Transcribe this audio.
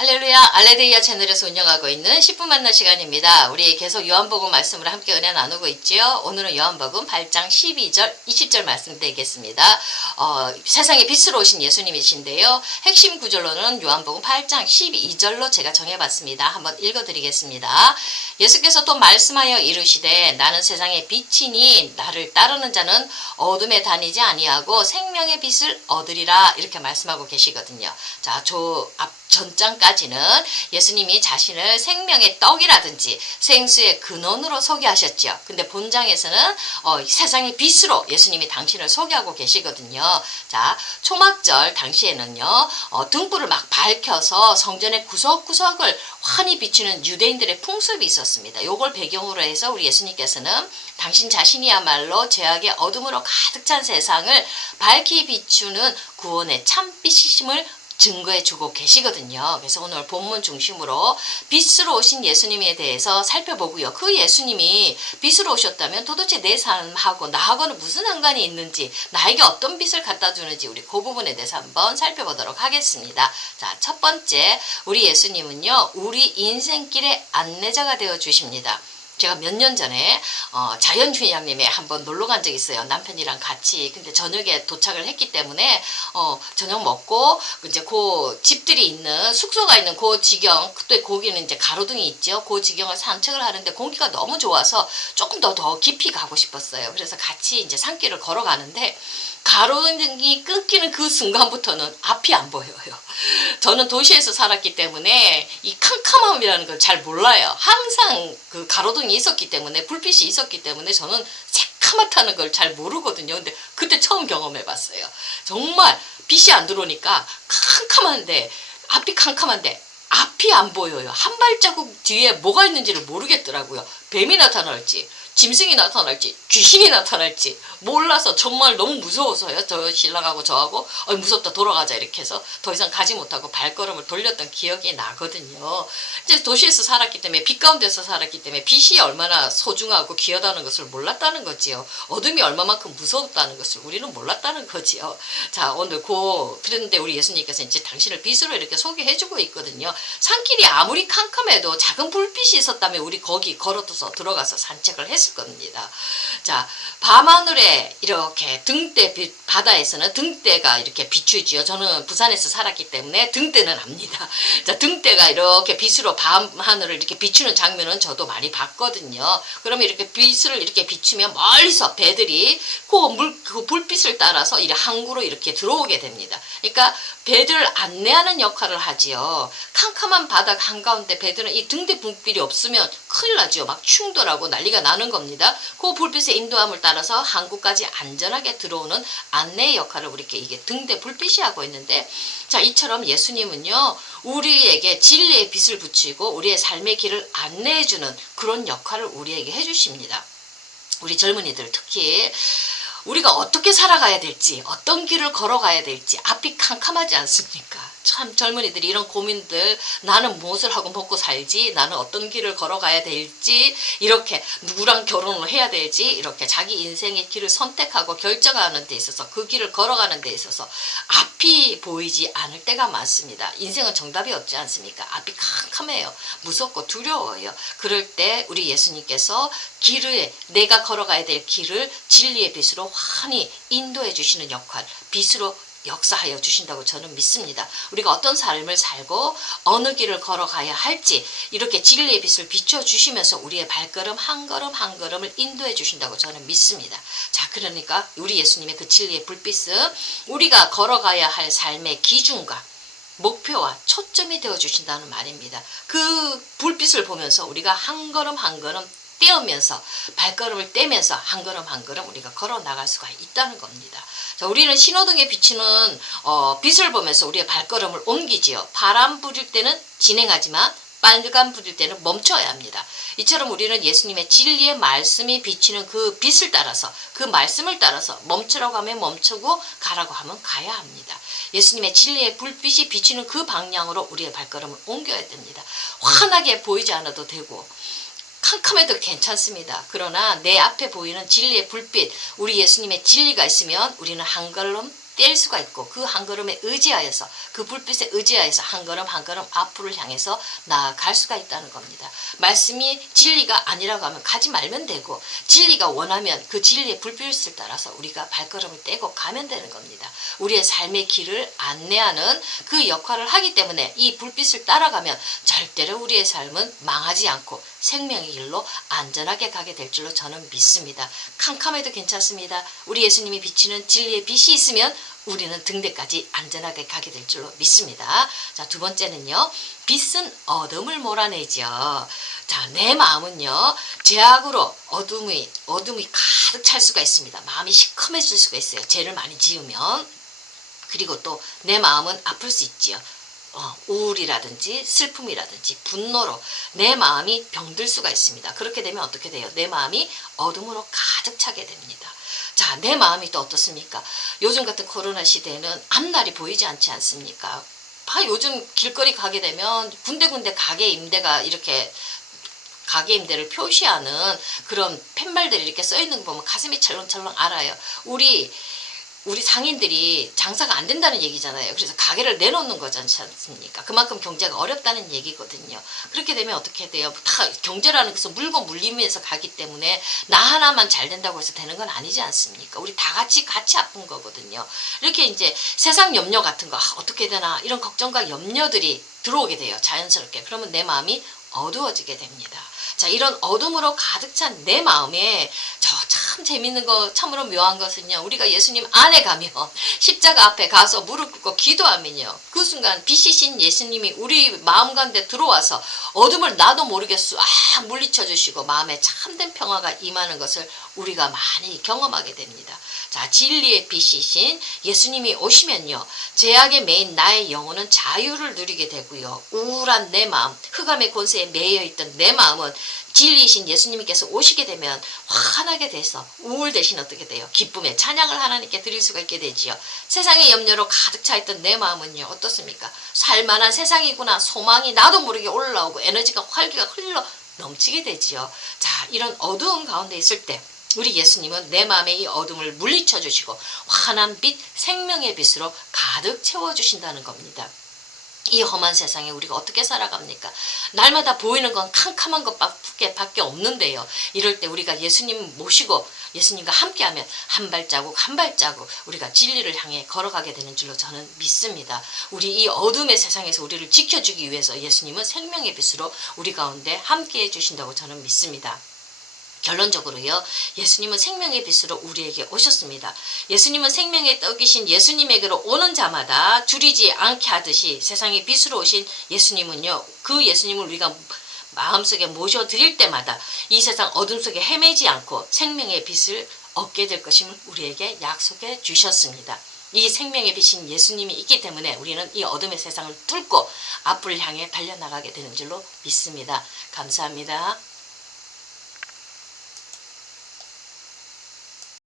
할렐루야, 알레데이아 채널에서 운영하고 있는 10분 만나 시간입니다. 우리 계속 요한복음 말씀을 함께 은혜 나누고 있지요. 오늘은 요한복음 8장 12절, 20절 말씀 되겠습니다. 세상에 빛으로 오신 예수님이신데요. 핵심 구절로는 요한복음 8장 12절로 제가 정해봤습니다. 한번 읽어드리겠습니다. 예수께서 또 말씀하여 이르시되 나는 세상의 빛이니 나를 따르는 자는 어둠에 다니지 아니하고 생명의 빛을 얻으리라 이렇게 말씀하고 계시거든요. 자, 전장까지는 예수님이 자신을 생명의 떡이라든지 생수의 근원으로 소개하셨죠. 근데 본장에서는 세상의 빛으로 예수님이 당신을 소개하고 계시거든요. 자, 초막절 당시에는요, 등불을 막 밝혀서 성전의 구석구석을 환히 비추는 유대인들의 풍습이 있었습니다. 요걸 배경으로 해서 우리 예수님께서는 당신 자신이야말로 죄악의 어둠으로 가득 찬 세상을 밝히 비추는 구원의 참빛이심을 증거해주고 계시거든요. 그래서 오늘 본문 중심으로 빛으로 오신 예수님에 대해서 살펴보고요. 그 예수님이 빛으로 오셨다면 도대체 내 삶하고 나하고는 무슨 상관이 있는지, 나에게 어떤 빛을 갖다 주는지 우리 그 부분에 대해서 한번 살펴보도록 하겠습니다. 자, 첫 번째, 우리 예수님은요, 우리 인생길의 안내자가 되어 주십니다. 제가 몇 년 전에 자연휴양림에 한번 놀러 간 적이 있어요. 남편이랑 같이. 근데 저녁에 도착을 했기 때문에 저녁 먹고 이제 그 집들이 있는 숙소가 있는 그 지경, 그때 거기는 이제 가로등이 있죠. 그 지경을 산책을 하는데 공기가 너무 좋아서 조금 더 깊이 가고 싶었어요. 그래서 같이 이제 산길을 걸어가는데 가로등이 끊기는 그 순간부터는 앞이 안 보여요. 저는 도시에서 살았기 때문에 이 캄캄함이라는 걸 잘 몰라요. 항상 그 가로등이 있었기 때문에, 불빛이 있었기 때문에 저는 새카맣다는 걸 잘 모르거든요. 근데 그때 처음 경험해 봤어요. 정말 빛이 안 들어오니까 캄캄한데, 앞이 캄캄한데 앞이 안 보여요. 한 발자국 뒤에 뭐가 있는지를 모르겠더라고요. 뱀이 나타날지, 짐승이 나타날지, 귀신이 나타날지 몰라서 정말 너무 무서워서요. 저 신랑하고 저하고 무섭다, 돌아가자 이렇게 해서 더 이상 가지 못하고 발걸음을 돌렸던 기억이 나거든요. 이제 도시에서 살았기 때문에, 빛 가운데서 살았기 때문에 빛이 얼마나 소중하고 귀하다는 것을 몰랐다는 거지요. 어둠이 얼마만큼 무섭다는 것을 우리는 몰랐다는 거지요. 자, 오늘 그런데 우리 예수님께서 이제 당신을 빛으로 이렇게 소개해주고 있거든요. 산길이 아무리 캄캄해도 작은 불빛이 있었다면 우리 거기 걸어둬서 들어가서 산책을 했을 겁니다. 자, 밤하늘에 이렇게 바다에서는 등대가 이렇게 비추지요. 저는 부산에서 살았기 때문에 등대는 압니다. 자, 등대가 이렇게 빛으로 밤하늘을 이렇게 비추는 장면은 저도 많이 봤거든요. 그러면 이렇게 빛을 이렇게 비추면 멀리서 배들이 그 불빛을 따라서 이렇게 항구로 이렇게 들어오게 됩니다. 그러니까 배들을 안내하는 역할을 하지요. 캄캄한 바닥 한가운데 배들은 이 등대 불빛이 없으면 큰일 나죠. 막 충돌하고 난리가 나는 겁니다. 그 불빛의 인도함을 따라서 항구까지 안전하게 들어오는 안내의 역할을 우리에게 이게 등대 불빛이 하고 있는데, 자, 이처럼 예수님은요, 우리에게 진리의 빛을 붙이고 우리의 삶의 길을 안내해주는 그런 역할을 우리에게 해주십니다. 우리 젊은이들 특히 우리가 어떻게 살아가야 될지, 어떤 길을 걸어가야 될지 앞이 캄캄하지 않습니까? 참 젊은이들이 이런 고민들, 나는 무엇을 하고 먹고 살지, 나는 어떤 길을 걸어가야 될지, 이렇게 누구랑 결혼을 해야 될지, 이렇게 자기 인생의 길을 선택하고 결정하는 데 있어서, 그 길을 걸어가는 데 있어서 앞이 보이지 않을 때가 많습니다. 인생은 정답이 없지 않습니까? 앞이 캄캄해요. 무섭고 두려워요. 그럴 때 우리 예수님께서 내가 걸어가야 될 길을 진리의 빛으로 환히 인도해 주시는 역할, 빛으로 역사하여 주신다고 저는 믿습니다. 우리가 어떤 삶을 살고 어느 길을 걸어가야 할지 이렇게 진리의 빛을 비춰주시면서 우리의 발걸음 한 걸음 한 걸음을 인도해 주신다고 저는 믿습니다. 자, 그러니까 우리 예수님의 그 진리의 불빛은 우리가 걸어가야 할 삶의 기준과 목표와 초점이 되어 주신다는 말입니다. 그 불빛을 보면서 우리가 한 걸음 한 걸음 떼으면서, 발걸음을 떼면서 한 걸음 한 걸음 우리가 걸어 나갈 수가 있다는 겁니다. 자, 우리는 신호등에 비치는 빛을 보면서 우리의 발걸음을 옮기지요. 파란 불일 때는 진행하지만 빨간 불일 때는 멈춰야 합니다. 이처럼 우리는 예수님의 진리의 말씀이 비치는 그 빛을 따라서, 그 말씀을 따라서 멈추라고 하면 멈추고 가라고 하면 가야 합니다. 예수님의 진리의 불빛이 비치는 그 방향으로 우리의 발걸음을 옮겨야 됩니다. 환하게 보이지 않아도 되고 캄캄해도 괜찮습니다. 그러나 내 앞에 보이는 진리의 불빛, 우리 예수님의 진리가 있으면 우리는 한 걸음 뗄 수가 있고 그 한 걸음에 의지하여서 그 불빛에 의지하여서 한 걸음 한 걸음 앞으로 향해서 나아갈 수가 있다는 겁니다. 말씀이 진리가 아니라고 하면 가지 말면 되고 진리가 원하면 그 진리의 불빛을 따라서 우리가 발걸음을 떼고 가면 되는 겁니다. 우리의 삶의 길을 안내하는 그 역할을 하기 때문에 이 불빛을 따라가면 절대로 우리의 삶은 망하지 않고 생명의 길로 안전하게 가게 될 줄로 저는 믿습니다. 캄캄해도 괜찮습니다. 우리 예수님이 비치는 진리의 빛이 있으면 우리는 등대까지 안전하게 가게 될 줄로 믿습니다. 자, 두 번째는요. 빛은 어둠을 몰아내죠. 자, 내 마음은요. 죄악으로 어둠이 가득 찰 수가 있습니다. 마음이 시커매질 수가 있어요. 죄를 많이 지으면. 그리고 또 내 마음은 아플 수 있지요. 우울이라든지 슬픔이라든지 분노로 내 마음이 병들 수가 있습니다. 그렇게 되면 어떻게 돼요? 내 마음이 어둠으로 가득 차게 됩니다. 자, 내 마음이 또 어떻습니까? 요즘 같은 코로나 시대에는 앞날이 보이지 않지 않습니까? 요즘 길거리 가게 되면 군데군데 가게 임대가 이렇게 가게 임대를 표시하는 그런 팻말들이 이렇게 써 있는 거 보면 가슴이 철렁철렁 알아요. 우리 상인들이 장사가 안 된다는 얘기잖아요. 그래서 가게를 내놓는 거지 않습니까? 그만큼 경제가 어렵다는 얘기거든요. 그렇게 되면 어떻게 돼요? 다 경제라는 것은 물고 물리면서 가기 때문에 나 하나만 잘 된다고 해서 되는 건 아니지 않습니까? 우리 다 같이 아픈 거거든요. 이렇게 이제 세상 염려 같은 거 어떻게 되나 이런 걱정과 염려들이 들어오게 돼요. 자연스럽게. 그러면 내 마음이 어두워지게 됩니다. 자, 이런 어둠으로 가득 찬 내 마음에 참 재밌는 거, 참으로 묘한 것은요. 우리가 예수님 안에 가면 십자가 앞에 가서 무릎 꿇고 기도하면요. 그 순간 빛이신 예수님이 우리 마음 가운데 들어와서 어둠을 나도 모르게 싹 물리쳐 주시고 마음에 참된 평화가 임하는 것을 우리가 많이 경험하게 됩니다. 자, 진리의 빛이신 예수님이 오시면요. 죄악에 매인 나의 영혼은 자유를 누리게 되고요. 우울한 내 마음, 흑암의 권세에 매여 있던 내 마음은 진리이신 예수님께서 오시게 되면 환하게 돼서 우울 대신 어떻게 돼요? 기쁨의 찬양을 하나님께 드릴 수가 있게 되지요. 세상의 염려로 가득 차 있던 내 마음은요. 어떻습니까? 살만한 세상이구나. 소망이 나도 모르게 올라오고 에너지가 활기가 흘러 넘치게 되지요. 자, 이런 어두운 가운데 있을 때 우리 예수님은 내 마음의 이 어둠을 물리쳐 주시고 환한 빛, 생명의 빛으로 가득 채워주신다는 겁니다. 이 험한 세상에 우리가 어떻게 살아갑니까? 날마다 보이는 건 캄캄한 것밖에 없는데요. 이럴 때 우리가 예수님 모시고 예수님과 함께하면 한 발자국 한 발자국 우리가 진리를 향해 걸어가게 되는 줄로 저는 믿습니다. 우리 이 어둠의 세상에서 우리를 지켜주기 위해서 예수님은 생명의 빛으로 우리 가운데 함께해 주신다고 저는 믿습니다. 결론적으로요. 예수님은 생명의 빛으로 우리에게 오셨습니다. 예수님은 생명의 떡이신 예수님에게로 오는 자마다 줄이지 않게 하듯이 세상의 빛으로 오신 예수님은요. 그 예수님을 우리가 마음속에 모셔드릴 때마다 이 세상 어둠 속에 헤매지 않고 생명의 빛을 얻게 될 것임을 우리에게 약속해 주셨습니다. 이 생명의 빛인 예수님이 있기 때문에 우리는 이 어둠의 세상을 뚫고 앞을 향해 달려나가게 되는 줄로 믿습니다. 감사합니다.